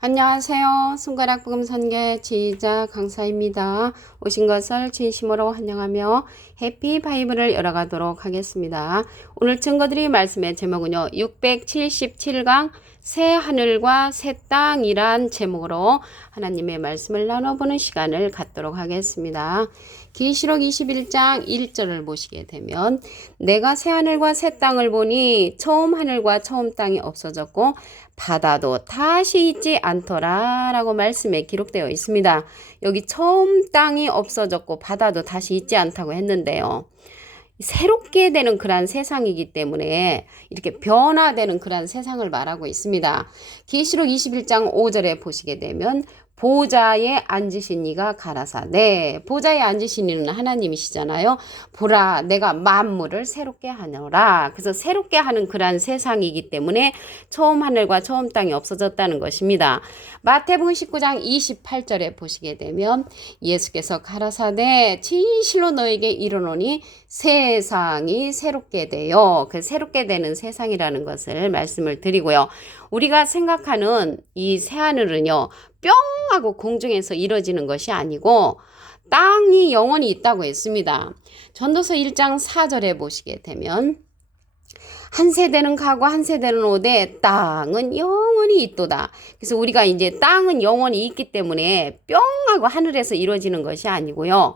안녕하세요. 손가락 복음 선계 지휘자 강사입니다. 오신 것을 진심으로 환영하며 해피 바이블을 열어가도록 하겠습니다. 오늘 증거드릴 말씀의 제목은요. 677강 새 하늘과 새 땅이란 제목으로 하나님의 말씀을 나눠보는 시간을 갖도록 하겠습니다. 계시록 21장 1절을 보시게 되면 내가 새 하늘과 새 땅을 보니 처음 하늘과 처음 땅이 없어졌고 바다도 다시 있지 않더라 라고 말씀에 기록되어 있습니다. 여기 처음 땅이 없어졌고 바다도 다시 있지 않다고 했는데요. 새롭게 되는 그러한 세상이기 때문에 이렇게 변화되는 그러한 세상을 말하고 있습니다. 계시록 21장 5절에 보시게 되면 보좌에 앉으신 이가 가라사대, 보좌에 앉으신 이는 하나님이시잖아요. 보라 내가 만물을 새롭게 하노라. 그래서 새롭게 하는 그러한 세상이기 때문에 처음 하늘과 처음 땅이 없어졌다는 것입니다. 마태복음 19장 28절에 보시게 되면 예수께서 가라사대 진실로 너에게 이르노니 세상이 새롭게 되어, 그 새롭게 되는 세상이라는 것을 말씀을 드리고요. 우리가 생각하는 이 새하늘은요, 뿅 하고 공중에서 이루어지는 것이 아니고 땅이 영원히 있다고 했습니다. 전도서 1장 4절에 보시게 되면 한 세대는 가고 한 세대는 오되 땅은 영원히 있도다. 그래서 우리가 이제 땅은 영원히 있기 때문에 뿅 하고 하늘에서 이루어지는 것이 아니고요.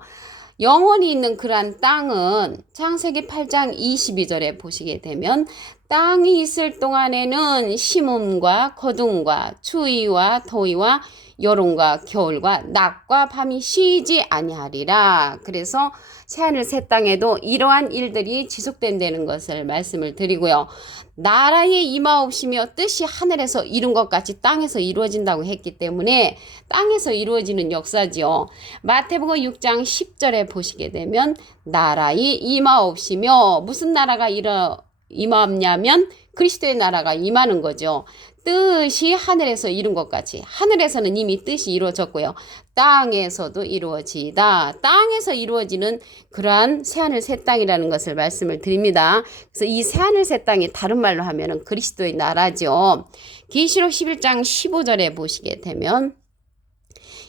영원히 있는 그러한 땅은 창세기 8장 22절에 보시게 되면 땅이 있을 동안에는 심음과 거둠과 추위와 더위와 여름과 겨울과 낮과 밤이 쉬지 아니하리라. 그래서 새하늘 새 땅에도 이러한 일들이 지속된다는 것을 말씀을 드리고요. 나라의 임하옵시며 뜻이 하늘에서 이룬 것 같이 땅에서 이루어진다고 했기 때문에 땅에서 이루어지는 역사지요. 마태복음 6장 10절에 보시게 되면 나라의 임하옵시며, 무슨 나라가 임하냐면 그리스도의 나라가 임하는 거죠. 뜻이 하늘에서 이룬 것 같이, 하늘에서는 이미 뜻이 이루어졌고요. 땅에서도 이루어지다. 땅에서 이루어지는 그러한 새하늘 새 땅이라는 것을 말씀을 드립니다. 그래서 이 새하늘 새 땅이 다른 말로 하면은 그리스도의 나라죠. 계시록 11장 15절에 보시게 되면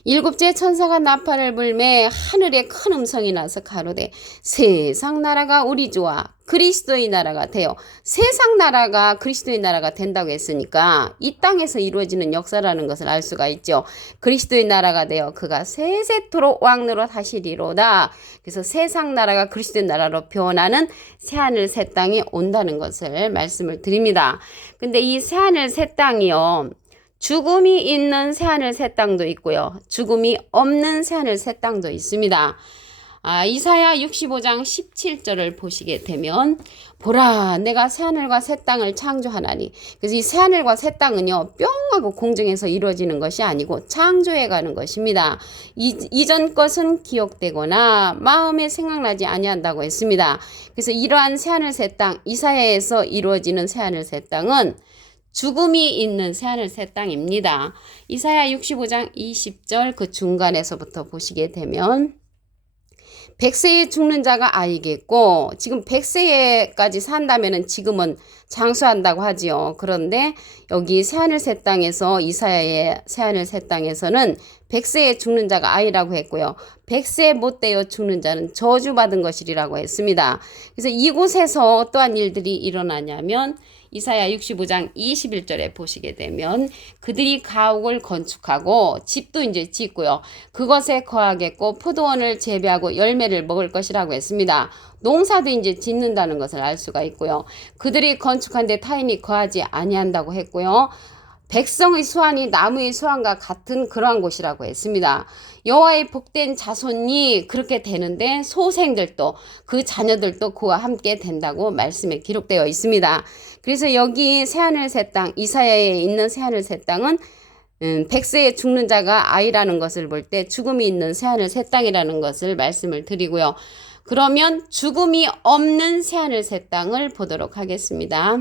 일곱째 천사가 나팔을 불매 하늘에 큰 음성이 나서 가로되 세상 나라가 우리 주와 그리스도의 나라가 되어, 세상 나라가 그리스도의 나라가 된다고 했으니까 이 땅에서 이루어지는 역사라는 것을 알 수가 있죠. 그리스도의 나라가 되어 그가 세세토록 왕노릇 하시리로다. 그래서 세상 나라가 그리스도의 나라로 변하는 새하늘 새 땅이 온다는 것을 말씀을 드립니다. 근데 이 새하늘 새 땅이요, 죽음이 있는 새하늘 새 땅도 있고요. 죽음이 없는 새하늘 새 땅도 있습니다. 이사야 65장 17절을 보시게 되면 보라 내가 새하늘과 새 땅을 창조하나니. 그래서 이 새하늘과 새 땅은요, 뿅 하고 공중에서 이루어지는 것이 아니고 창조해 가는 것입니다. 이전 것은 기억되거나 마음에 생각나지 아니한다고 했습니다. 그래서 이러한 새하늘 새 땅, 이사야에서 이루어지는 새하늘 새 땅은 죽음이 있는 새하늘 새 땅입니다. 이사야 65장 20절 그 중간에서부터 보시게 되면 100세에 죽는 자가 아이겠고, 지금 100세까지 산다면은 지금은 장수한다고 하지요. 그런데 여기 새하늘 새 땅에서, 이사야의 새하늘 새 땅에서는 100세에 죽는 자가 아이라고 했고요. 100세 못 되어 죽는 자는 저주받은 것이라고 했습니다. 그래서 이곳에서 어떠한 일들이 일어나냐면 이사야 65장 21절에 보시게 되면 그들이 가옥을 건축하고 집도 이제 짓고요. 그것에 거하겠고 포도원을 재배하고 열매를 먹을 것이라고 했습니다. 농사도 이제 짓는다는 것을 알 수가 있고요. 그들이 건축한 데 타인이 거하지 아니한다고 했고요. 백성의 수완이 나무의 수완과 같은 그러한 곳이라고 했습니다. 여호와의 복된 자손이 그렇게 되는데 소생들도 그 자녀들도 그와 함께 된다고 말씀에 기록되어 있습니다. 그래서 여기 새하늘 새 땅, 이사야에 있는 새하늘 새 땅은 100세에 죽는 자가 아이라는 것을 볼 때 죽음이 있는 새하늘 새 땅이라는 것을 말씀을 드리고요. 그러면 죽음이 없는 새하늘 새 땅을 보도록 하겠습니다.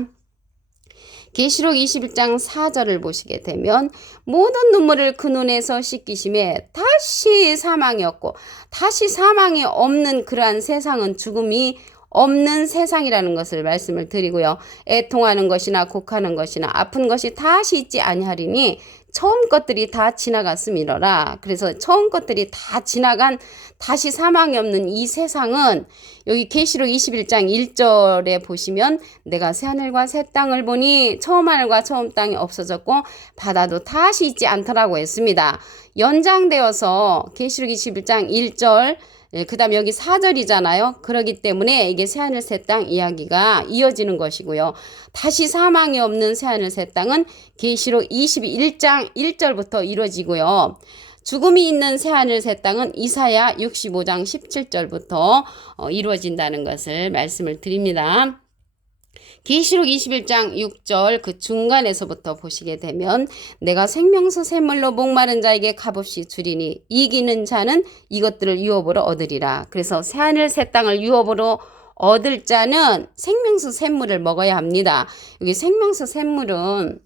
계시록 21장 4절을 보시게 되면 모든 눈물을 그 눈에서 씻기심에 다시 사망이 없고, 다시 사망이 없는 그러한 세상은, 죽음이 없는 세상이라는 것을 말씀을 드리고요. 애통하는 것이나 곡하는 것이나 아픈 것이 다시 있지 아니하리니 처음 것들이 다 지나갔음이로라. 그래서 처음 것들이 다 지나간 다시 사망이 없는 이 세상은 여기 계시록 21장 1절에 보시면 내가 새하늘과 새 땅을 보니 처음 하늘과 처음 땅이 없어졌고 바다도 다시 있지 않더라고 했습니다. 연장되어서 계시록 21장 1절 그 다음 여기 4절이잖아요. 그렇기 때문에 이게 새하늘 새 땅 이야기가 이어지는 것이고요. 다시 사망이 없는 새하늘 새 땅은 계시록 21장 1절부터 이루어지고요. 죽음이 있는 새하늘 새 땅은 이사야 65장 17절부터 이루어진다는 것을 말씀을 드립니다. 계시록 21장 6절 그 중간에서부터 보시게 되면 내가 생명수 샘물로 목마른 자에게 값없이 주리니 이기는 자는 이것들을 유업으로 얻으리라. 그래서 새하늘 새 땅을 유업으로 얻을 자는 생명수 샘물을 먹어야 합니다. 여기 생명수 샘물은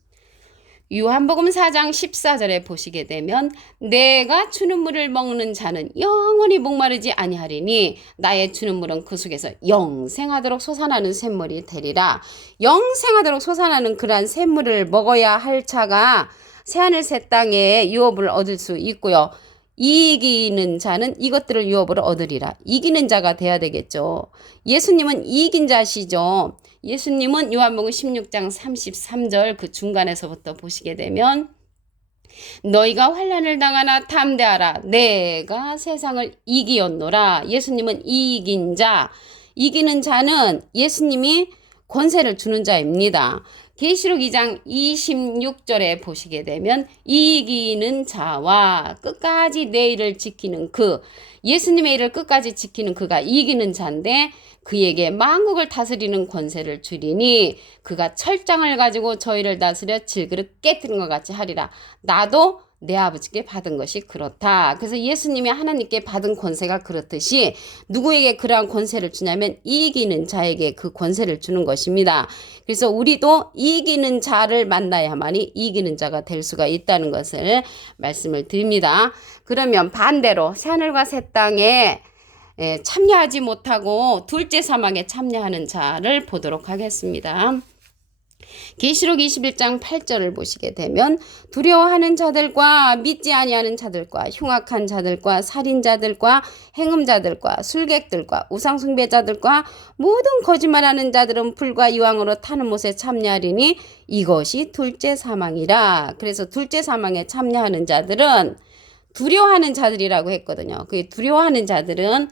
요한복음 4장 14절에 보시게 되면 내가 주는 물을 먹는 자는 영원히 목마르지 아니하리니 나의 주는 물은 그 속에서 영생하도록 솟아나는 샘물이 되리라. 영생하도록 솟아나는 그러한 샘물을 먹어야 할 자가 새하늘 새 땅에 유업을 얻을 수 있고요. 이기는 자는 이것들을 유업으로 얻으리라. 이기는 자가 돼야 되겠죠. 예수님은 이긴 자시죠. 예수님은 요한복음 16장 33절 그 중간에서부터 보시게 되면 너희가 환난을 당하나 담대하라. 내가 세상을 이기었노라. 예수님은 이긴 자. 이기는 자는 예수님이 권세를 주는 자입니다. 계시록 2장 26절에 보시게 되면 이기는 자와 끝까지 내 일을 지키는 그 예수님의 일을 끝까지 지키는 그가 이기는 자인데 그에게 만국을 다스리는 권세를 주리니 그가 철장을 가지고 저희를 다스려 질그릇 깨뜨린 것 같이 하리라. 나도 내 아버지께 받은 것이 그렇다. 그래서 예수님이 하나님께 받은 권세가 그렇듯이 누구에게 그러한 권세를 주냐면 이기는 자에게 그 권세를 주는 것입니다. 그래서 우리도 이기는 자를 만나야만이 이기는 자가 될 수가 있다는 것을 말씀을 드립니다. 그러면 반대로 새하늘과 새 땅에 참여하지 못하고 둘째 사망에 참여하는 자를 보도록 하겠습니다. 계시록 21장 8절을 보시게 되면 두려워하는 자들과 믿지 아니하는 자들과 흉악한 자들과 살인자들과 행음자들과 술객들과 우상숭배자들과 모든 거짓말하는 자들은 불과 유황으로 타는 못에 참여하리니 이것이 둘째 사망이라. 그래서 둘째 사망에 참여하는 자들은 두려워하는 자들이라고 했거든요. 그 두려워하는 자들은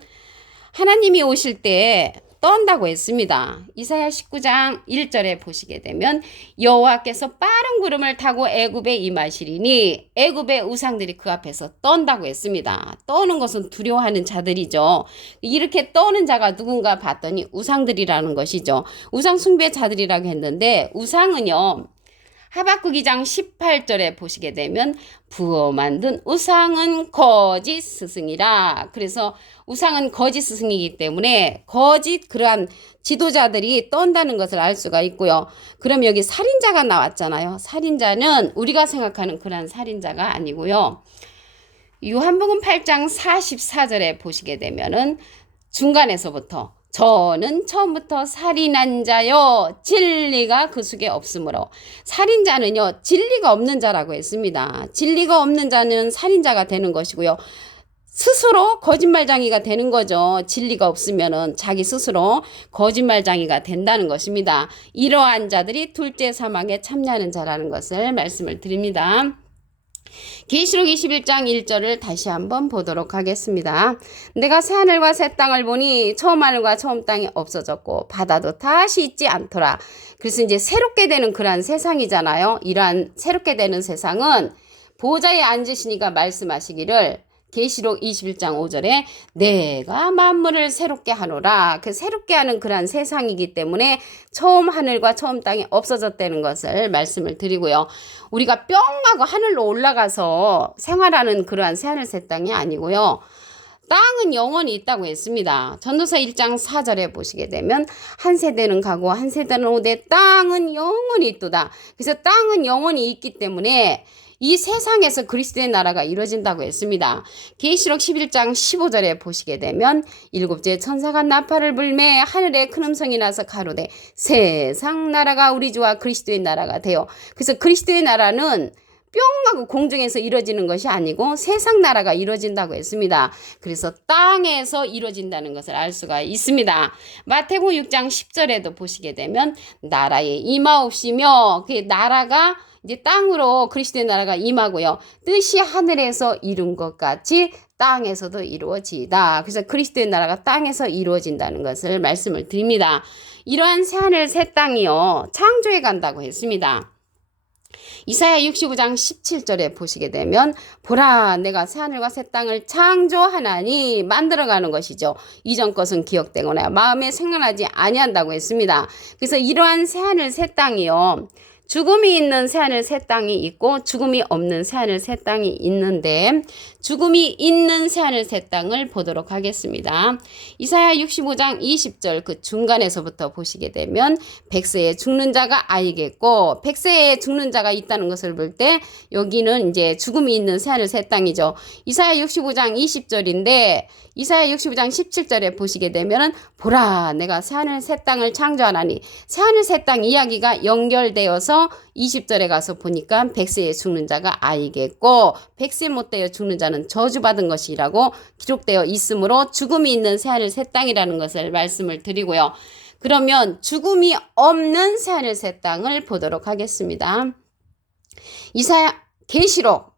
하나님이 오실 때 떤다고 했습니다. 이사야 19장 1절에 보시게 되면 여호와께서 빠른 구름을 타고 애굽에 임하시리니 애굽의 우상들이 그 앞에서 떤다고 했습니다. 떠는 것은 두려워하는 자들이죠. 이렇게 떠는 자가 누군가 봤더니 우상들이라는 것이죠. 우상 숭배자들이라고 했는데 우상은요. 하박국 2장 18절에 보시게 되면 부어 만든 우상은 거짓 스승이라. 그래서 우상은 거짓 스승이기 때문에 거짓 그러한 지도자들이 떤다는 것을 알 수가 있고요. 그럼 여기 살인자가 나왔잖아요. 살인자는 우리가 생각하는 그러한 살인자가 아니고요. 요한복음 8장 44절에 보시게 되면은 중간에서부터 저는 처음부터 살인한 자요 진리가 그 속에 없으므로. 살인자는요 진리가 없는 자라고 했습니다. 진리가 없는 자는 살인자가 되는 것이고요. 스스로 거짓말장이가 되는 거죠. 진리가 없으면은 자기 스스로 거짓말장이가 된다는 것입니다. 이러한 자들이 둘째 사망에 참여하는 자라는 것을 말씀을 드립니다. 계시록 21장 1절을 다시 한번 보도록 하겠습니다. 내가 새하늘과 새 땅을 보니 처음 하늘과 처음 땅이 없어졌고 바다도 다시 있지 않더라. 그래서 이제 새롭게 되는 그러한 세상이잖아요. 이러한 새롭게 되는 세상은 보좌에 앉으시니까 말씀하시기를 계시록 21장 5절에 내가 만물을 새롭게 하노라. 그 새롭게 하는 그러한 세상이기 때문에 처음 하늘과 처음 땅이 없어졌다는 것을 말씀을 드리고요. 우리가 뿅 하고 하늘로 올라가서 생활하는 그러한 새하늘 새 땅이 아니고요. 땅은 영원히 있다고 했습니다. 전도서 1장 4절에 보시게 되면 한 세대는 가고 한 세대는 오되 땅은 영원히 있도다. 그래서 땅은 영원히 있기 때문에 이 세상에서 그리스도의 나라가 이루어진다고 했습니다. 계시록 11장 15절에 보시게 되면 일곱째 천사가 나팔을 불매 하늘에 큰 음성이 나서 가로되 세상 나라가 우리 주와 그리스도의 나라가 되어. 그래서 그리스도의 나라는 뿅 하고 공중에서 이루어지는 것이 아니고 세상 나라가 이루어진다고 했습니다. 그래서 땅에서 이루어진다는 것을 알 수가 있습니다. 마태복음 6장 10절에도 보시게 되면 나라에 임하옵시며, 그 나라가 이제 땅으로 그리스도의 나라가 임하고요. 뜻이 하늘에서 이룬 것 같이 땅에서도 이루어지다. 그래서 그리스도의 나라가 땅에서 이루어진다는 것을 말씀을 드립니다. 이러한 새하늘 새 땅이요 창조해 간다고 했습니다. 이사야 65장 17절에 보시게 되면 보라 내가 새하늘과 새 땅을 창조하나니 만들어가는 것이죠. 이전 것은 기억되거나 마음에 생각나지 아니한다고 했습니다. 그래서 이러한 새하늘 새 땅이요 죽음이 있는 새하늘 새 땅이 있고 죽음이 없는 새하늘 새 땅이 있는데 죽음이 있는 새하늘 새 땅을 보도록 하겠습니다. 이사야 65장 20절 그 중간에서부터 보시게 되면 백세에 죽는 자가 아이겠고 백세에 죽는 자가 있다는 것을 볼 때 여기는 이제 죽음이 있는 새하늘 새 땅이죠. 이사야 65장 20절인데 이사야 65장 17절에 보시게 되면은 보라 내가 새하늘 새 땅을 창조하나니 새하늘 새 땅 이야기가 연결되어서 20절에 가서 보니까 백세에 죽는 자가 아이겠고 백세 못되어 죽는 자는 저주받은 것이라고 기록되어 있으므로 죽음이 있는 새하늘 새 땅이라는 것을 말씀을 드리고요. 그러면 죽음이 없는 새하늘 새 땅을 보도록 하겠습니다.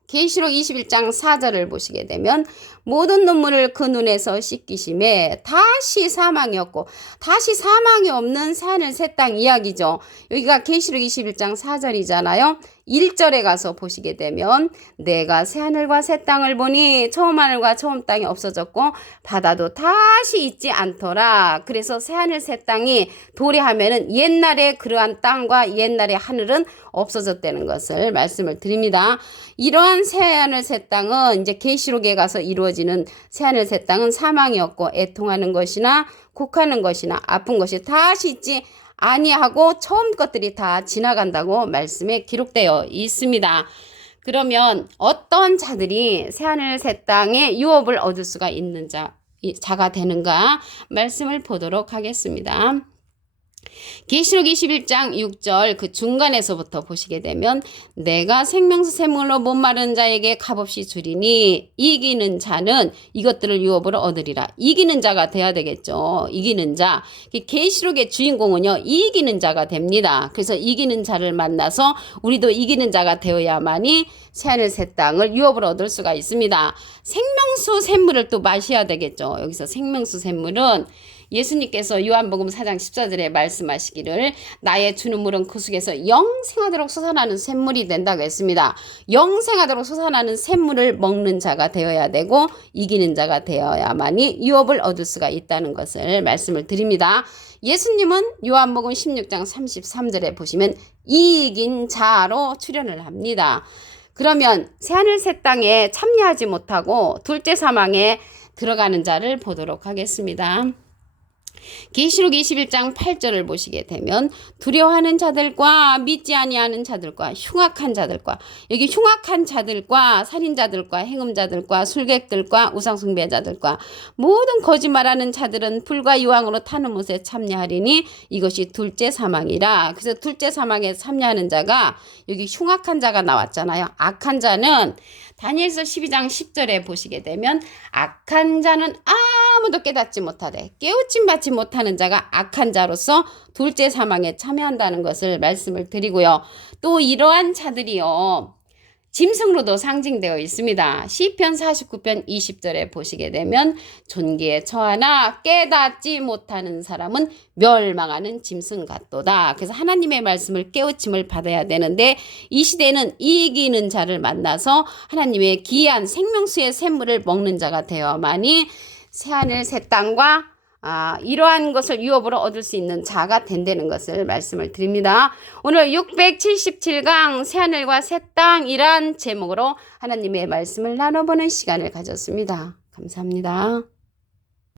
계시록 21장 4절을 보시게 되면 모든 눈물을 그 눈에서 씻기심에 다시 사망이 없고 다시 사망이 없는 새하늘 새 땅 이야기죠. 여기가 계시록 21장 4절이잖아요. 1절에 가서 보시게 되면 내가 새하늘과 새 땅을 보니 처음 하늘과 처음 땅이 없어졌고 바다도 다시 있지 않더라. 그래서 새하늘 새 땅이 도래하면은 옛날에 그러한 땅과 옛날의 하늘은 없어졌다는 것을 말씀을 드립니다. 이러한 새하늘 새 땅은 이제 계시록에 가서 이루어지는 새하늘 새 땅은 사망이 없고 애통하는 것이나 곡하는 것이나 아픈 것이 다시 있지 아니하고 처음 것들이 다 지나간다고 말씀에 기록되어 있습니다. 그러면 어떤 자들이 새하늘 새 땅의 유업을 얻을 수가 있는 자가 되는가 말씀을 보도록 하겠습니다. 계시록 21장 6절 그 중간에서부터 보시게 되면 내가 생명수 샘물로 못 마른 자에게 값없이 주리니 이기는 자는 이것들을 유업으로 얻으리라. 이기는 자가 돼야 되겠죠. 이기는 자. 계시록의 주인공은요 이기는 자가 됩니다. 그래서 이기는 자를 만나서 우리도 이기는 자가 되어야만이 새하늘 새 땅을 유업으로 얻을 수가 있습니다. 생명수 샘물을 또 마셔야 되겠죠. 여기서 생명수 샘물은 예수님께서 요한복음 4장 14절에 말씀하시기를 나의 주는 물은 그 속에서 영생하도록 솟아나는 샘물이 된다고 했습니다. 영생하도록 솟아나는 샘물을 먹는 자가 되어야 되고 이기는 자가 되어야만이 유업을 얻을 수가 있다는 것을 말씀을 드립니다. 예수님은 요한복음 16장 33절에 보시면 이긴 자로 출현을 합니다. 그러면 새하늘 새 땅에 참여하지 못하고 둘째 사망에 들어가는 자를 보도록 하겠습니다. 계시록 21장 8절을 보시게 되면 두려워하는 자들과 믿지 아니하는 자들과 흉악한 자들과 여기 흉악한 자들과 살인자들과 행음자들과 술객들과 우상숭배자들과 모든 거짓말하는 자들은 불과 유황으로 타는 못에 참여하리니 이것이 둘째 사망이라. 그래서 둘째 사망에 참여하는 자가 여기 흉악한 자가 나왔잖아요. 악한 자는 다니엘서 12장 10절에 보시게 되면 악한 자는 아무도 깨닫지 못하되 깨우침 받지 못하는 자가 악한 자로서 둘째 사망에 참여한다는 것을 말씀을 드리고요. 또 이러한 자들이요 짐승으로도 상징되어 있습니다. 시편 49편 20절에 보시게 되면 존귀에 처하나 깨닫지 못하는 사람은 멸망하는 짐승 같도다. 그래서 하나님의 말씀을 깨우침을 받아야 되는데 이 시대는 이기는 자를 만나서 하나님의 귀한 생명수의 샘물을 먹는 자가 되어야만이 새하늘 새 땅과 이러한 것을 유업으로 얻을 수 있는 자가 된다는 것을 말씀을 드립니다. 오늘 677강 새하늘과 새 땅이란 제목으로 하나님의 말씀을 나눠보는 시간을 가졌습니다. 감사합니다. 감사합니다.